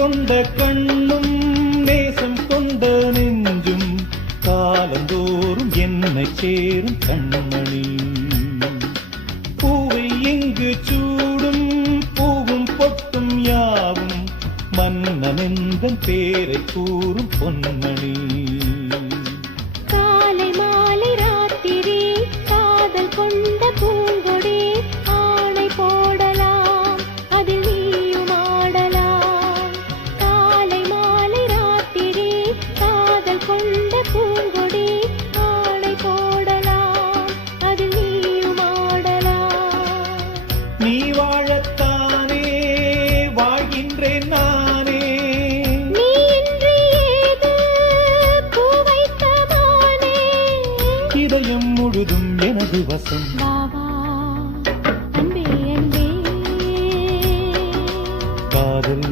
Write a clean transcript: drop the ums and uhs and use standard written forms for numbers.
கொண்ட கண்ணும் நேசம் கொண்ட நெஞ்சும் காலந்தோறும் என்னை சேரும் கண்மணி. பூவை இங்கு சூடும் பூவும் பொட்டும் யாவும் மன்னனெந்தன் பேரை கூறும் பொன்மணி. காலை மாலை ராத்திரி காதல் கொண்ட பூங்கொடி ஆணை போடலாம் அதில் நீயும் ஆடலாம். காலை மாலை ராத்திரி காதல் கொண்ட பூங்கொடி ஆணை போடலாம் அதில் நீயும் ஆடலாம். நீ வாழத்தானே வாழ்கின்றேன் நானே, நீ இன்றி ஏது பூ வைத்த மானே. இதயம் முழுதும் எனது வசம். வா வா அன்பே அன்பே காதல்